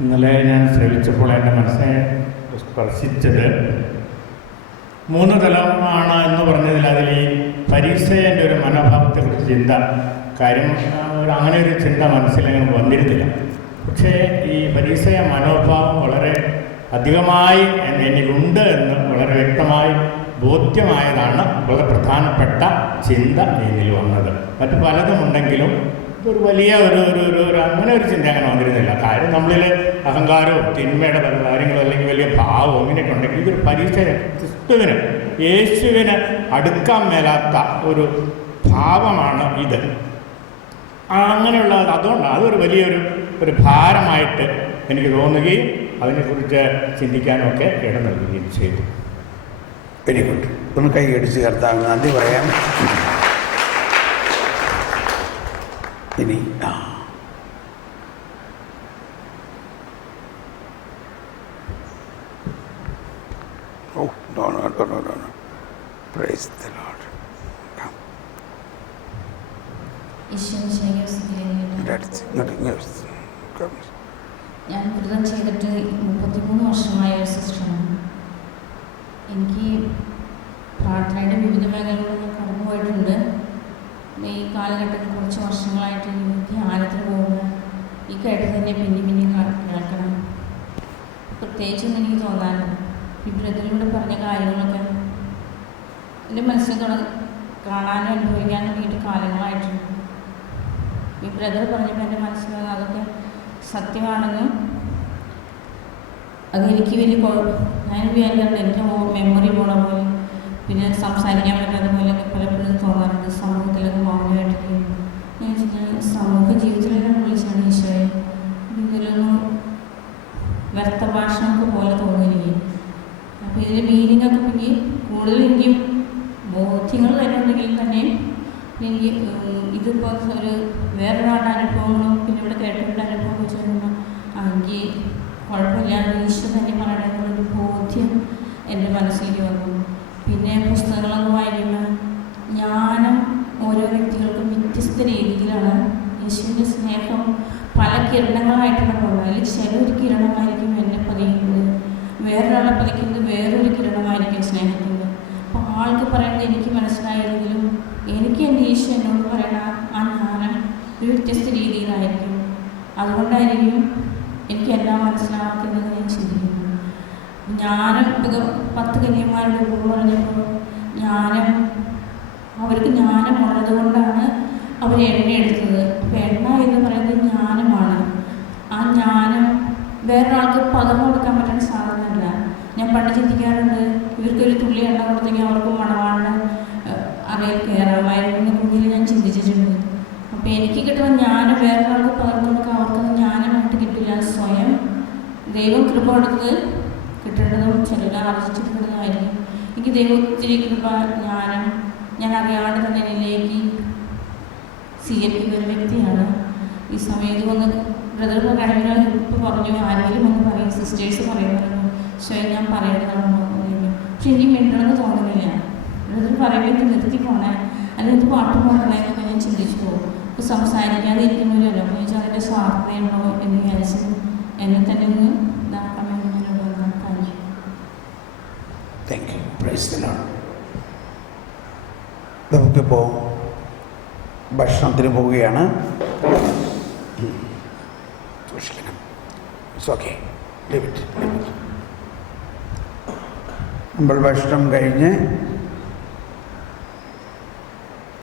ഇന്നലെ ഞാൻ ശ്രമിച്ചപ്പോൾ എൻ്റെ മനസ്സിനെ സ്പർശിച്ചത് 3 തലമാണ് എന്ന് പറഞ്ഞതിൽ അതിൽ ഈ പരീക്ഷേൻ്റെ ഒരു മനോഭാവത്തെക്കുറിച്ച് ചിന്ത കാര്യം അങ്ങനെ ഒരു ചിന്ത മനസ്സിലങ്ങനെ വന്നിരുന്നില്ല. പക്ഷേ ഈ പരീക്ഷയ മനോഭാവം വളരെ അധികമായി എന്നിലുണ്ട് എന്ന് വളരെ വ്യക്തമായി ബോധ്യമായതാണ് വളരെ പ്രധാനപ്പെട്ട ചിന്ത എന്നിൽ വന്നത്. മറ്റു പലതുമുണ്ടെങ്കിലും ഇതൊരു വലിയ ഒരു അങ്ങനെ ഒരു ചിന്ത അങ്ങനെ വന്നിരുന്നില്ല. കാര്യം നമ്മളിൽ അഹങ്കാരവും തിന്മയുടെ പല കാര്യങ്ങളും അല്ലെങ്കിൽ വലിയ ഭാവവും ഇങ്ങനെയൊക്കെ ഉണ്ടെങ്കിൽ ഇതൊരു പരീക്ഷ ക്രിസ്തുവിന് യേശുവിന് അടുക്കാൻ മേലാത്ത ഒരു ഭാവമാണ് ഇത്. അങ്ങനെയുള്ള അതുകൊണ്ടാണ് അതൊരു വലിയൊരു ഭാരമായിട്ട് എനിക്ക് തോന്നുകയും അതിനെക്കുറിച്ച് ചിന്തിക്കാനൊക്കെ ഇട നൽകുകയും ചെയ്തു. Very good. ഒന്ന് കൈ അടിച്ച് കർത്താവിന് നന്ദി പറയാം. ഇനി Praise the Lord. Come. ഞാൻ വ്രതം ചെയ്തിട്ട് 33 വർഷമായ സിസ്റ്ററാണ്. എനിക്ക് പ്രാർത്ഥനയുടെ വിവിധ മേഖലകളിൽ ഞാൻ കടന്നു പോയിട്ടുണ്ട്. ഈ കാലഘട്ടത്തിൽ കുറച്ച് വർഷങ്ങളായിട്ട് ധ്യാനത്തിന് പോകുമ്പോൾ ഈ കേട്ട് തന്നെ പിന്നെ കേൾക്കണം. പ്രത്യേകിച്ചൊന്നും എനിക്ക് തോന്നാറില്ല. ഈ ബ്രദറിലൂടെ പറഞ്ഞ കാര്യങ്ങളൊക്കെ എൻ്റെ മനസ്സിൽ കാണാനും അനുഭവിക്കാനും വേണ്ടിയിട്ട് കാലങ്ങളായിട്ടുണ്ട്. ഈ ബ്രദർ പറഞ്ഞപ്പോൾ എൻ്റെ മനസ്സിൽ അതൊക്കെ സത്യമാണെന്ന് അതെനിക്ക് വലിയ ഞാൻ വിചാരിക്കാറുണ്ട്. എനിക്ക് മെമ്മറി പോണ പോലെ പിന്നെ സംസാരിക്കാൻ പറ്റാത്ത പോലെയൊക്കെ പലപ്പോഴും തോന്നാറുണ്ട്. സമൂഹത്തിലൊക്കെ മൗനമായിട്ട് ഞാൻ സമൂഹ ജീവിതത്തിലാണ് വിളിച്ചാണ് ഈശോയെ. ഇതിലൊന്നും വ്യർത്ഥ ഭാഷണമൊക്കെ പോലെ തോന്നിയിരിക്കും. അപ്പോൾ ഇതിൻ്റെ മീനിങ്ങൊക്കെ പിന്നെ കൂടുതൽ എനിക്കും ബോധ്യങ്ങൾ തരുന്നുണ്ടെങ്കിൽ തന്നെ എനിക്ക് ഇതിപ്പോൾ ഒരു വേറൊരാളുടെ അനുഭവങ്ങളും പിന്നെ ഇവിടെ കേട്ടിട്ടുള്ള അനുഭവം വെച്ച് കഴിയുമ്പോൾ എനിക്ക് കുഴപ്പമില്ലാതെ ഈശോ തന്നെ പറയണമെന്നുള്ളൊരു ബോധ്യം എൻ്റെ മനസ്സിലേക്ക് വന്നു. പിന്നെ പുസ്തകങ്ങളൊക്കെ വായിക്കുമ്പോൾ ജ്ഞാനം ഓരോ വ്യക്തികൾക്കും വ്യത്യസ്ത രീതിയിലാണ്. യേശുവിൻ്റെ സ്നേഹം പല കിരണങ്ങളായിട്ടാണ് പോകുന്നത്. അതിൽ ചിലൊരു കിരണമായിരിക്കും എന്നെ പതിക്കുന്നത്, വേറൊരാളെ പതിക്കുന്നത് വേറൊരു കിരണമായിരിക്കും സ്നേഹത്തിൻ്റെ. അപ്പോൾ ആൾക്ക് പറയുന്നത് എനിക്ക് മനസ്സിലായെങ്കിലും എനിക്ക് എൻ്റെ ഈശോ എന്നോട് പറയണ ആ ജ്ഞാനം ഒരു വ്യത്യസ്ത രീതിയിലായിരിക്കും. അതുകൊണ്ടായിരിക്കും എനിക്കെല്ലാം മനസ്സിലാക്കുന്നത് ഞാൻ ചിന്തിക്കുന്നു. ജ്ഞാനം 10 കന്യന്മാരുടെ ഉപ പറഞ്ഞപ്പോൾ അവർക്ക് ജ്ഞാനമുള്ളത് കൊണ്ടാണ് അവർ എണ്ണ എടുത്തത്. അപ്പോൾ എണ്ണ എന്ന് പറയുന്നത് ജ്ഞാനമാണ്. ആ ജ്ഞാനം വേറൊരാൾക്ക് പകർന്നു കൊടുക്കാൻ പറ്റുന്ന സാധനമല്ല. ഞാൻ പണ്ട് ചിന്തിക്കാറുണ്ട്, ഇവർക്കൊരു തുള്ളി എണ്ണ കൊടുത്തെങ്കിൽ അവർക്ക് മണവാളിന് അറിയാൻ കയറാമായിരുന്നു. കുഞ്ഞിൽ ഞാൻ ചിന്തിച്ചിട്ടുണ്ട്. അപ്പോൾ എനിക്ക് കിട്ടുന്ന ജ്ഞാനം വേറൊരാൾക്ക് പകർന്നു കൊടുക്കാൻ അവർക്ക് ജ്ഞാനമായിട്ട് കിട്ടില്ല. സ്വയം ദൈവം കൃപ കൊടുത്ത് കിട്ടേണ്ടതും ചിലർ ആർജിച്ചിട്ടുള്ളതുമായിരിക്കും. എനിക്ക് ദൈവത്തിൻ്റെ കൃപ ജ്ഞാനം ഞാൻ അറിയാണ്ട് തന്നെ എന്നിലേക്ക് സ്വീകരിക്കുന്ന ഒരു വ്യക്തിയാണ്. ഈ സമയത്ത് വന്ന് ബ്രദർ കഴിഞ്ഞ ഇപ്പോൾ പറഞ്ഞു, ആരെങ്കിലും ഒന്ന് പറയും, സിസ്റ്റേഴ്സ് പറയുന്നു സ്വയം ഞാൻ പറയേണ്ടതാണെന്ന് തോന്നുന്നില്ല. പക്ഷെ എനിക്ക് മിണ്ടണമെന്ന് തോന്നുന്നില്ല. ബ്രദർ പറയുമ്പോൾ നിർത്തി പോണേ അല്ലെങ്കിൽ ഇത് പാട്ട് പോകണമെന്നൊക്കെ ഞാൻ ചിന്തിച്ചു പോകും. ഇപ്പോൾ സംസാരിക്കാതെ ഇരിക്കുന്നവരല്ലോ. അപ്പോൾ ചോദിച്ചാൽ അതിൻ്റെ സ്വാർത്ഥതയുണ്ടോ എന്ന് വിചാരിച്ച് എന്നെ തന്നെ ഒന്ന് ഇതാക്കാൻ വേണ്ടി ഞാനോട് കാര്യം. Thank you. Praise the Lord. നമുക്കിപ്പോൾ ഭക്ഷണത്തിന് പോവുകയാണ്. സൂക്ഷിക്കണം. It's okay. നമ്മൾ ഭക്ഷണം കഴിഞ്ഞ്